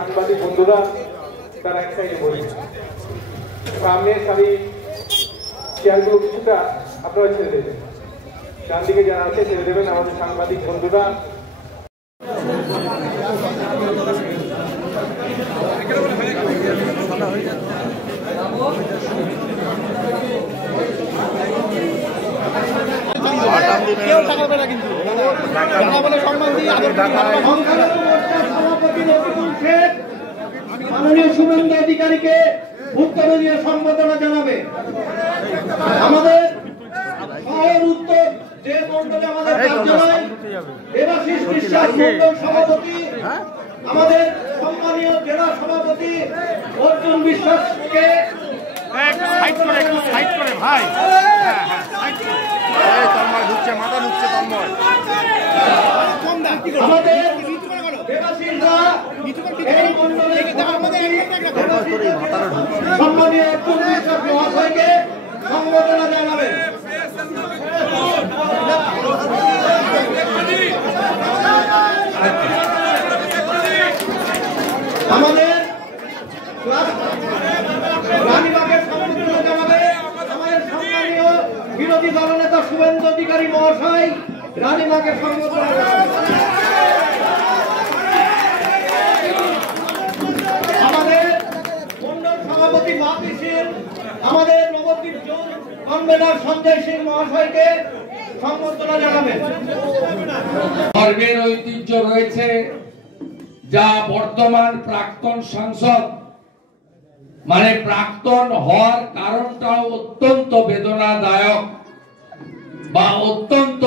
সাংবাদিক বন্ধুরা তারা এক সাইডে বসে, সামনে সারি চেয়ারগুলো কিছুটা আপনারা ছেড়ে দেবেন, ডান দিকে যারা আছে ছেড়ে দেবেন। আমাদের সাংবাদিক বন্ধুরা মাননীয় শুভেন্দু অধিকারীকে উত্তরীয় সম্বোধনা জানাবে। আমাদের শহর উত্তর যে মন্ডলে আমাদের কার্যালয় দেবাশিস বিশ্বাস মন্ডল সভাপতি, আমাদের সম্মানীয় জেলা সভাপতি অর্জুন বিশ্বাসকে আমাদের সম্মানীয় অর্জুন বিশ্বাস মহাশয়কে সম্বোধনা জানাবেন। আমাদের রানীবাগের সম্বোধনা জানাবে আমাদের সম্মানীয় বিরোধী দলনেতা শুভেন্দু অধিকারী মহাশয়। রানীবাগের সম্বোধনা আমাদের মন্ডল সভাপতি মাতৃশীল আমাদের নবদ্বীপ জোন কনভেনর সঞ্জয় সিং মহাশয়কে সম্বোধনা জানাবেন। ধর্মের ঐতিহ্য রয়েছে যা বর্তমান প্রাক্তন সাংসদ মানে প্রাক্তন হওয়ার কারণটাও অত্যন্ত বেদনাদায়ক বা অত্যন্ত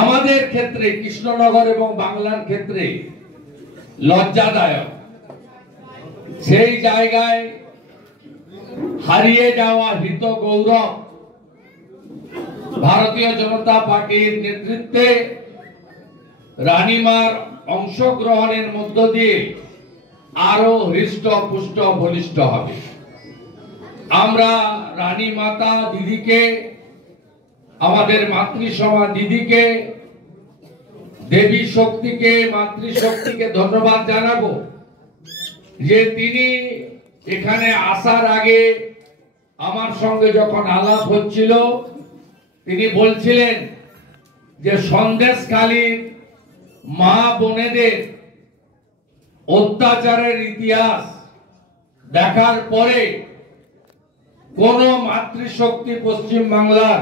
আমাদের ক্ষেত্রে কৃষ্ণনগর এবং বাংলার ক্ষেত্রে লজ্জাদায়ক। সেই জায়গায় হারিয়ে যাওয়া হিত গৌরব ভারতীয় জনতা পার্টির নেতৃত্বে রানীমার অংশগ্রহণের মধ্য দিয়ে আরো হৃষ্ট পুষ্ট বলিষ্ঠ হবে। আমরা রানী মাতা দিদিকে, আমাদের মাতৃসভা দিদিকে, দেবী শক্তিকে, মাতৃশক্তিকে ধন্যবাদ জানাবো যে তিনি এখানে আসার আগে আমার সঙ্গে যখন আলাপ হচ্ছিল তিনি বলছিলেন যে সন্দেশখালীর মা বোনেদের অত্যাচারের ইতিহাস দেখার পরে কোন মাতৃশক্তি পশ্চিম বাংলার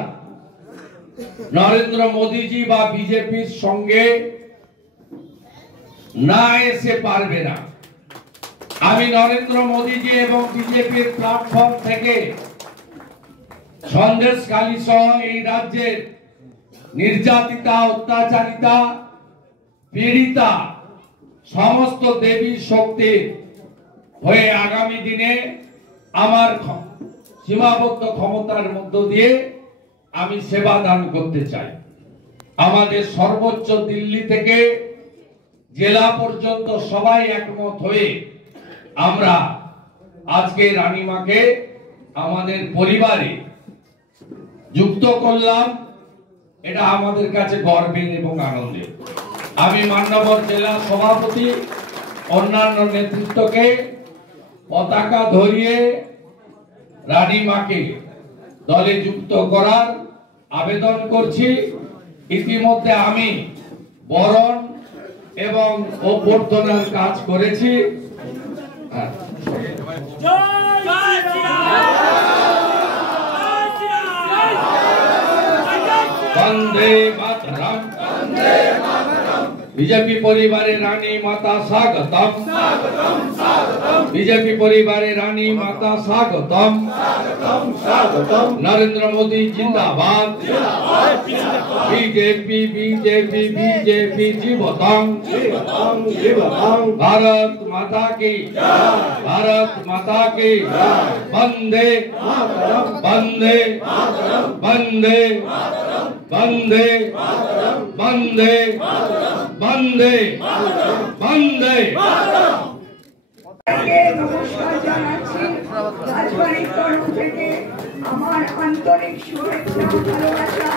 নরেন্দ্র মোদীজি বা বিজেপির সঙ্গে না এসে পারবে না। আমি নরেন্দ্র মোদীজি এবং বিজেপির প্ল্যাটফর্ম থেকে সন্দেশখালী সহ এই রাজ্যের নির্যাতিতা, অত্যাচারিতা, পীড়িতা সমস্ত দেবী শক্তির হয়ে আগামী দিনে আমার সীমাবদ্ধ ক্ষমতার মধ্য দিয়ে আমি সেবা দান করতে চাই। আমাদের সর্বোচ্চ দিল্লি থেকে জেলা পর্যন্ত সবাই একমত হয়ে আমরা আজকে রানীমাকে আমাদের পরিবারে যুক্ত করলাম। এটা আমাদের কাছে গর্বের এবং আনন্দের। আমি মান্যবর জেলা সভাপতি অন্যান্য নেতৃত্বকে পতাকা ধরিয়ে রানীমাকে দলে যুক্ত করার আবেদন করছি। ইতিমধ্যে আমি বরণ এবং অভ্যর্থনার কাজ করেছি। বন্দে মাতরম, বিজেপি পরিবারে রানী মাতা স্বাগতম, বিজেপি পরিবারে রানী মাতা স্বাগতম, নরেন্দ্র মোদী জিন্দাবাদ, বিজেপি বিজেপি বিজেপি জীবতং, ভারত মাতা কি, ভারত মাতা কি, বন্দে বন্দে বন্দে বন্দে বন্দে বন্দে বন্দে। নমস্কার জানাচ্ছি রাজবাড়ির তরফ থেকে। আমার আন্তরিক শুভেচ্ছা, ভালোবাসা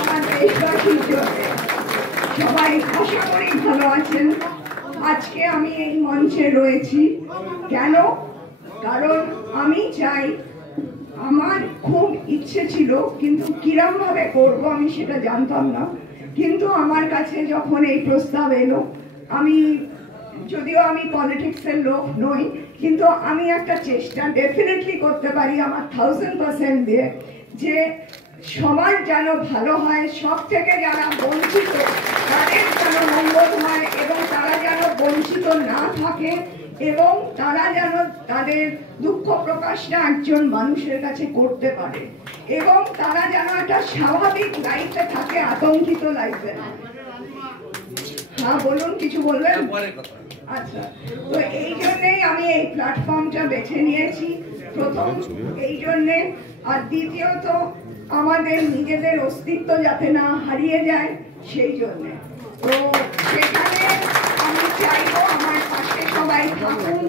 আমার দেশবাসীর জন্য। সবাই আশা করি ভালো আছেন। আজকে আমি এই মঞ্চে রয়েছি। কেন? কারণ আমি চাই, আমার খুব ইচ্ছে ছিল, কিন্তু কিরম ভাবে করবো আমি সেটা জানতাম না। কিন্তু আমার কাছে যখন এই প্রস্তাব এলো, আমি যদিও আমি পলিটিক্সের লোক নই, কিন্তু আমি একটা চেষ্টা ডেফিনেটলি করতে পারি আমার 1000% দিয়ে, যে সবার যেন ভালো হয়, সব থেকে যারা বঞ্চিত তাদের যেন মঙ্গল হয়, এবং তারা যেন বঞ্চিত না থাকে, এবং তারা যেন তাদের দুঃখ প্রকাশটা একজন মানুষের কাছে করতে পারে, এবং তারা যেন একটা স্বাভাবিক লাইফে থাকে, আতঙ্কিত লাইফে না। হ্যাঁ বলুন, কিছু বলবেন? আচ্ছা, তো এই জন্যেই আমি এই প্ল্যাটফর্মটা বেছে নিয়েছি। প্রথম এই জন্যে, আর দ্বিতীয়ত আমাদের নিজেদের অস্তিত্ব যাতে না হারিয়ে যায় সেই জন্যে। তো সেখানে আমি চাইবো আমার পাশে সবাই থাকুন,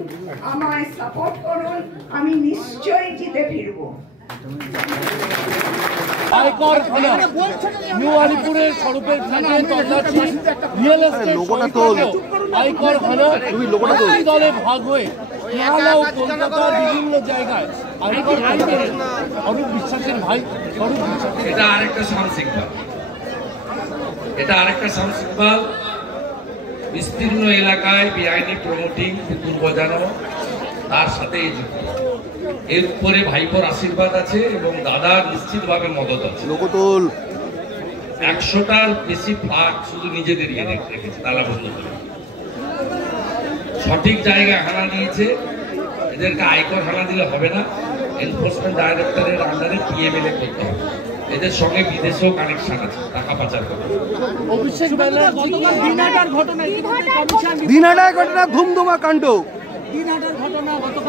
আমায় সাপোর্ট করুন, আমি নিশ্চয়ই জিতে ফিরবো। আয়কর থানা নিউ আলিপুরের স্বরূপের ফ্ল্যাটে তল্লাশি, রিয়েল এস্টেট আয়কর থানা দুই দলে ভাগ হয়ে কেরালা ও কলকাতার বিভিন্ন জায়গায় আয়কর করেন স্বরূপ বিশ্বাসের ভাই স্বরূপ বিশ্বাস। এটা আরেকটা সাংসিকভাব, বিস্তীর্ণ এলাকায় বেআইনি প্রমোটিং, পুতুল বজানো, তার সাথে এর উপরে ভাইপোর আশীর্বাদ আছে এবং দাদার নিশ্চিতভাবে মদত আছে। 100টার বেশি ফ্ল্যাট শুধু নিজেদের রেখেছে, তালা বন্ধ করে সঠিক জায়গায় হানা দিয়েছে। এদেরকে আয়কর হানা দিলে হবে না, এনফোর্সমেন্ট ডাইরেক্টরের আন্ডারে পিএমএলএ করতে হবে। এদের সঙ্গে বিদেশেও কানেকশন আছে, টাকা পাচার করে। অভিষেক ব্যানার্জি দিনহাটার ঘটনা, ধুমধুমা কাণ্ড,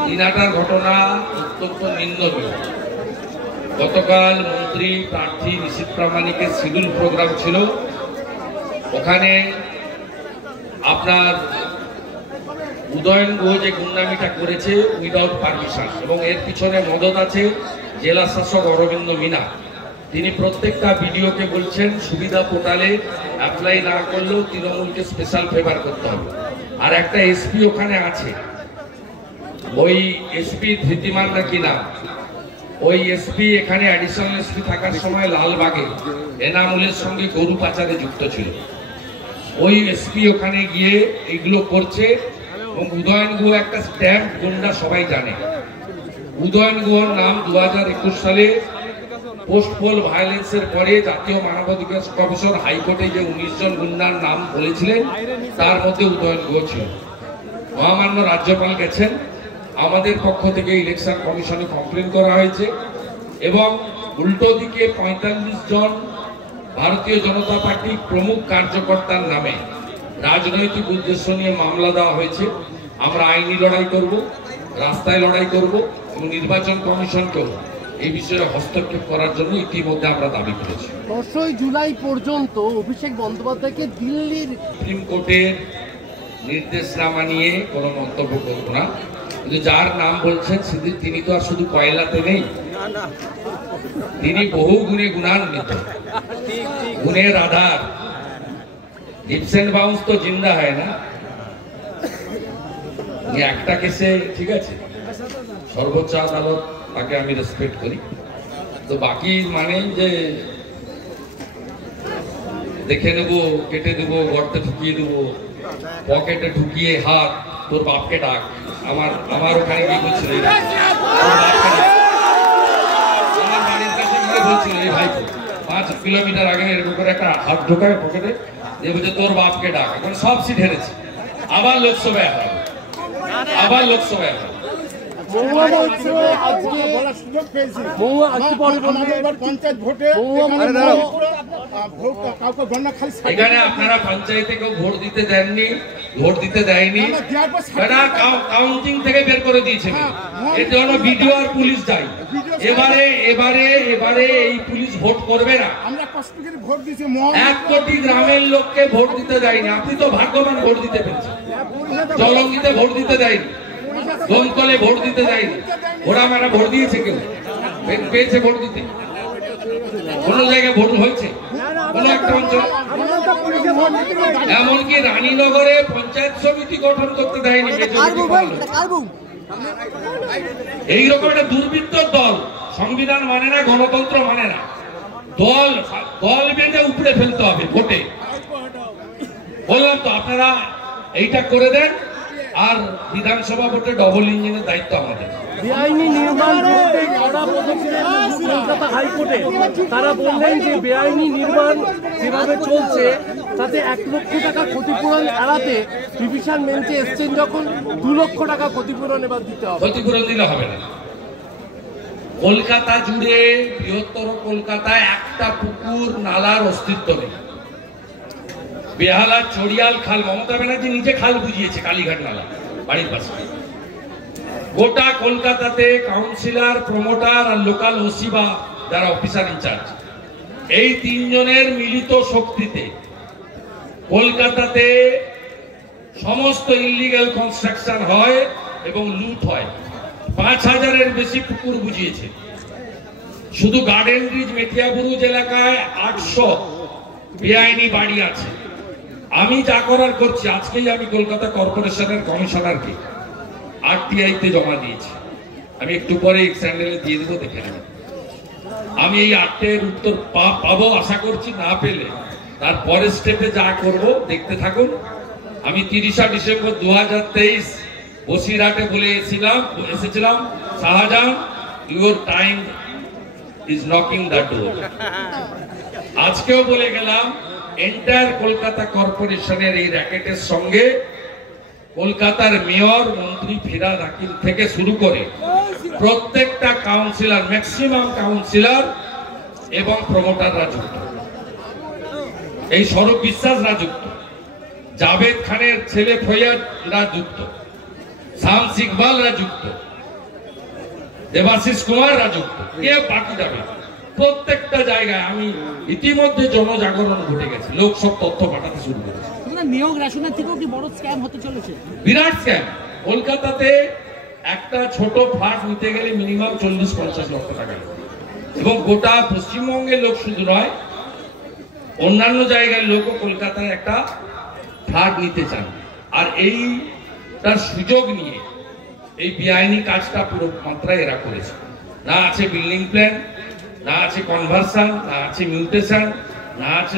দিনহাটার ঘটনা অত্যন্ত নিন্দনীয়। গতকাল মন্ত্রী প্রার্থী নিশীথ প্রামাণিকের শিডিউল প্রোগ্রাম ছিল, ওখানে আপনার উদয়ন গুহ যে গুন্ডামিটা করেছে উইদাউট পারমিশন, এবং এর পিছনে মদত আছে জেলা শাসক অরবিন্দ মিনা। তিনি প্রত্যেকটা ভিডিওকে বলছেন সুবিধা পোর্টালে অ্যাপ্লাই না করলেও তৃণমূলকে স্পেশাল ফেভার করতে হবে। আর একটা এসপি ওখানে আছে, ওই এসপি ধৃতিমান নাকি নাম, ওই এসপি এখানে অ্যাডিশনাল এসপি থাকার সময় লালবাগে এনামুলের সঙ্গে গরু পাচারে যুক্ত ছিল। ওই এসপি ওখানে গিয়ে এগুলো করছে, এবং উদয়ন গুহ একটা স্ট্যাম্প গুন্ডা, সবাই জানে। উদয়ন গুহর নাম 2021 সালে পোস্ট পোল ভায়োলেন্সের পরে জাতীয় মানবাধিকার কমিশন হাইকোর্টে যে 19 জন গুন্ডার নাম বলেছিলেন, তার মধ্যে উদয়ন গুহ ছিল। মহামান্য রাজ্যপাল গেছেন, আমাদের পক্ষ থেকে ইলেকশন কমিশনে কমপ্লেন করা হয়েছে, এবং উল্টো দিকে 45 জন ভারতীয় জনতা পার্টির প্রমুখ কার্যকর্তার নামে রাজনৈতিক উদ্দেশ্য নিয়ে মামলা দেওয়া হয়েছে। আমরা আইনি লড়াই করব, রাস্তায় লড়াই করব, এবং নির্বাচন কমিশনকেও এই বিষয়ে হস্তক্ষেপ করার জন্য ইতিমধ্যে আমরা দাবি করেছি। 10ই জুলাই পর্যন্ত অভিষেক বন্দ্যোপাধ্যায়কে দিল্লির সুপ্রিম কোর্টের নির্দেশনামা নিয়ে কোনো মন্তব্য করব না, কিন্তু যার নাম বলছেন তিনি তো আর শুধু কয়লাতে নেই, তিনি বহু গুণে গুণান্বিত, গুণের আধার। লিপস এন্ড বাউন্স তো জিন্দা হয় না, একটা কেসে ঠিক আছে, সর্বোচ্চ আদালত তাকে আমি রেসপেক্ট করি। তো বাকি মানে যে দেখে নেবো, কেটে দেবো, গর্তে ঢুকিয়ে দেবো, পকেটে ঢুকিয়ে হাত, তোর বাপকে ডাক, আমার ওখানে গিয়ে বলছিল, আমার বাড়ির কাছে গিয়ে বলছিল এই ভাই 5 কিলোমিটার আগে এরকম করে একটা হাত ঢোকায় পকেটে দিয়ে বলছে তোর বাপকে ডাক। এখন সব সিট হেরেছে, আবার লোকসভায় হারাবে, আবার লোকসভায় হারাবে। এখানে আপনারা পঞ্চায়েতে কেউ ভোট দিতে দেননি, ভোট দিতে দেয়নি, কাউন্টিং থেকে বের করে দিয়েছে। এর জন্য বিডিও আর পুলিশ যায়। এবারে এই পুলিশ ভোট করবে না। 1 কোটি গ্রামের লোককে ভোট দিতে দেয়নি। আপনি তো ভাগ্যবান, ভোট দিতে পেরেছেন। জলঙ্গিতে ভোট দিতে দেয়নি, দমকলে ভোট দিতে দেয়নি, ওরা মারা ভোট দিয়েছে, কেউ পেয়েছে ভোট দিতে, কোন জায়গায় ভোট হয়েছে? কোনো একটা অঞ্চল, এমনকি রানীনগরে পঞ্চায়েত সমিতি গঠন করতে দেয়নি। এইরকম একটা দুর্বৃত্ত দল, সংবিধান মানে না, গণতন্ত্র মানে না, দল বেঁধে উপড়ে ফেলতে হবে ভোটে। বললাম তো আপনারা এইটা করে দেন, আর বিধানসভা ভোটে ডবল ইঞ্জিনের দায়িত্ব আমাদের। বেআইনি নির্মাণ করতে কড়া পদক্ষেপ কলকাতা হাইকোর্টে। তারা বললেন যে বেআইনি নির্মাণ যেভাবে চলছে তাতে 1 লক্ষ টাকা ক্ষতিপূরণ এড়াতে ডিভিশন বেঞ্চে এসছেন যখন 2 লক্ষ টাকা ক্ষতিপূরণ এবার দিতে হবে। ক্ষতিপূরণ দিলে হবে না। কলকাতা জুড়ে, বৃহত্তর কলকাতায় একটা পুকুর নালার অস্তিত্ব নেই। বেহালা চড়িয়াল খাল, মমতা ব্যানার্জি নিজে খাল বুঝিয়েছে, কালীঘাট নালা বাড়ির পাশে। গোটা কলকাতাতে কাউন্সিলর, প্রমোটার আর লোকাল ওসি বা যারা অফিসার ইনচার্জ, এই 3 জনের মিলিত শক্তিতে কলকাতাতে সমস্ত ইলিগাল কনস্ট্রাকশন হয় এবং লুট হয়। 5000-এর বেশি পুকুর বুঝিয়েছে। শুধু গার্ডেন ব্রিজ মেটিয়াবুরুজ এলাকায় 800 বেআইনি বাড়ি আছে। আমি যা করার করছি, আজকেই আমি কলকাতা কর্পোরেশনের কমিশনারকে আরটিআইতে জমা দিয়েছি। আমি একটু পরে স্যান্ডেলে দিয়ে দেবো, দেখে নেব। আমি এই 8টের উত্তর পাবো আশা করছি, না পেলে তার পরের স্টেপে যা করব দেখতে থাকুন। আমি 30 ডিসেম্বর 2023 বসিরহাটে বলে এসেছিলাম, Shahjahan, your time is knocking the door. আজকেও বলে গেলাম, এন্টায়ার কলকাতা কর্পোরেশনের এই র্যাকেটের সঙ্গে কলকাতার মেয়র, মন্ত্রী ফিরহাদ হাকিম থেকে শুরু করে প্রত্যেকটা কাউন্সিলর, ম্যাক্সিমাম কাউন্সিলর এবং প্রমোটাররা যুক্ত, এই স্বরূপ বিশ্বাসরা যুক্ত, জাভেদ খানের ছেলে ফৈয়াদরা যুক্ত, শামস ইকবালরা যুক্ত, দেবাশিস কুমাররা যুক্ত, কে বাকি যাবে? প্রত্যেকটা জায়গায় আমি ইতিমধ্যে জনজাগরণ ঘটে গেছে, লোক সব তথ্য পাঠাতে শুরু করেছে। নিয়োগ রেশনের থেকেও কি বড় স্ক্যাম হতে চলেছে? বিরাট স্ক্যাম। কলকাতাতে একটা ছোট ফ্ল্যাট নিতে গেলে মিনিমাম 40-50 লক্ষ টাকা, এবং গোটা পশ্চিমবঙ্গের লোক শুধু নয়, অন্যান্য জায়গার লোকও কলকাতায় একটা ফ্ল্যাট নিতে চান। আর এইটার সুযোগ নিয়ে এই বেআইনি কাজটা পুরো মাত্রায় এরা করেছে। না আছে বিল্ডিং প্ল্যান, না আছে কনভার্সন, না আছে মিউটেশন, না আছে